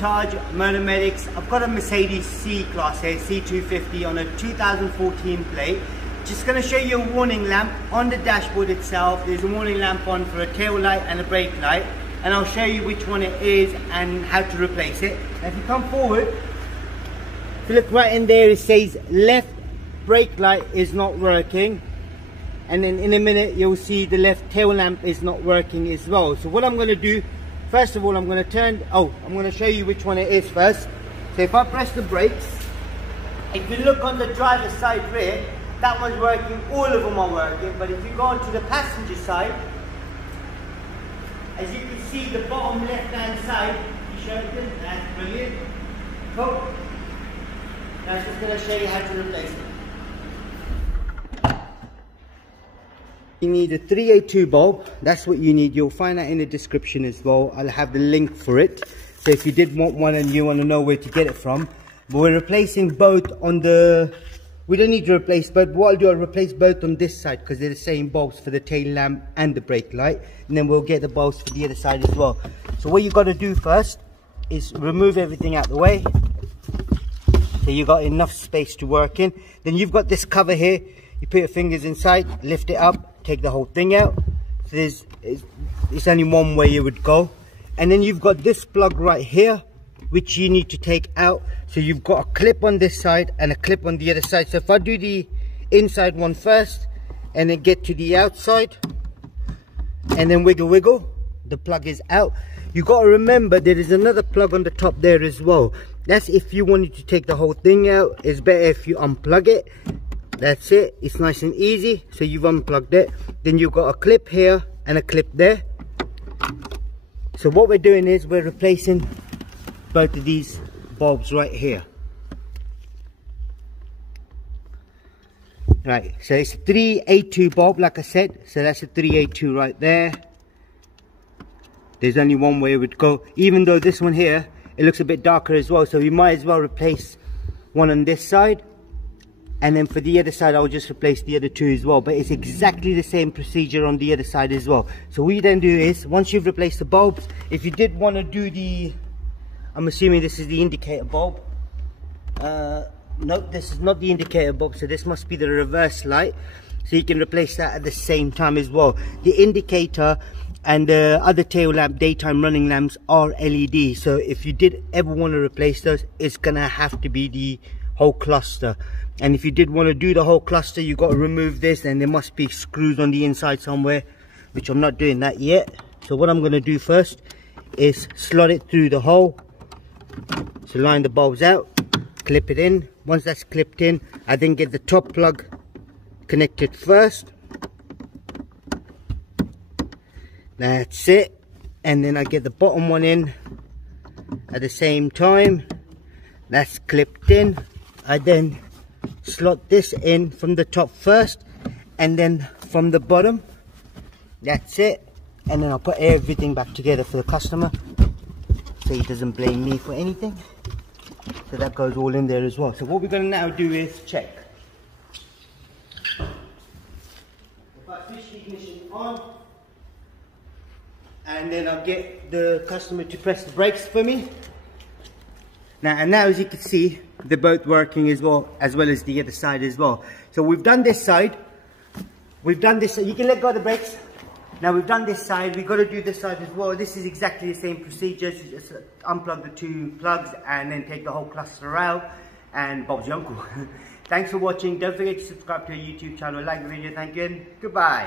diytaj monomedics. I've got a Mercedes C class here, C250 on a 2014 plate. Just going to show you a warning lamp on the dashboard itself. There's a warning lamp on for a tail light and a brake light, and I'll show you which one it is and how to replace it. Now if you come forward, if you look right in there, it says left brake light is not working, and then in a minute you'll see the left tail lamp is not working as well. So what I'm going to do, first of all, I'm going to show you which one it is first. So if I press the brakes, if you look on the driver's side rear, that one's working, all of them are working. But if you go onto the passenger side, as you can see, the bottom left hand side, you showed it, that's brilliant. Cool. Now I'm just going to show you how to replace it. You need a 382 bulb, that's what you need. You'll find that in the description as well. I'll have the link for it. So if you did want one and you want to know where to get it from. But we're replacing both on the... We don't need to replace both. What I'll do, I'll replace both on this side because they're the same bulbs for the tail lamp and the brake light. And then we'll get the bulbs for the other side as well. So what you got to do first is remove everything out the way. So you got enough space to work in. Then you've got this cover here. You put your fingers inside, lift it up, take the whole thing out. So it's only one way you would go. And then you've got this plug right here, which you need to take out. So you've got a clip on this side and a clip on the other side. So if I do the inside one first and then get to the outside and then wiggle, the plug is out. You got to remember there is another plug on the top there as well. That's if you wanted to take the whole thing out. It's better if you unplug it. That's it. It's nice and easy. So you've unplugged it. Then you've got a clip here and a clip there. So what we're doing is we're replacing both of these bulbs right here. Right, so it's a 382 bulb, like I said. So that's a 382 right there. There's only one way it would go, even though this one here, it looks a bit darker as well. So we might as well replace one on this side, and then for the other side I'll just replace the other two as well. But it's exactly the same procedure on the other side as well. So what you then do is, once you've replaced the bulbs, if you did want to do the, I'm assuming this is the indicator bulb. Nope, this is not the indicator bulb, so this must be the reverse light. So you can replace that at the same time as well. The indicator and the other tail lamp, daytime running lamps, are LED. So if you did ever want to replace those, it's gonna have to be the whole cluster. And if you did want to do the whole cluster, you got to remove this, and there must be screws on the inside somewhere, which I'm not doing that yet. So what I'm going to do first is slot it through the hole. So line the bulbs out, clip it in. Once that's clipped in, I then get the top plug connected first. That's it. And then I get the bottom one in at the same time. That's clipped in. I then slot this in from the top first, and then from the bottom. That's it. And then I'll put everything back together for the customer, so he doesn't blame me for anything. So that goes all in there as well. So what we're going to now do is check. If I switch the ignition on, and then I'll get the customer to press the brakes for me. Now, as you can see, they're both working as well as the other side as well. So we've done this side. We've done this. You can let go of the brakes. Now we've done this side. We've got to do this side as well. This is exactly the same procedure. So just unplug the two plugs and then take the whole cluster out. And Bob's your uncle. Thanks for watching. Don't forget to subscribe to our YouTube channel. Like the video. Thank you and goodbye.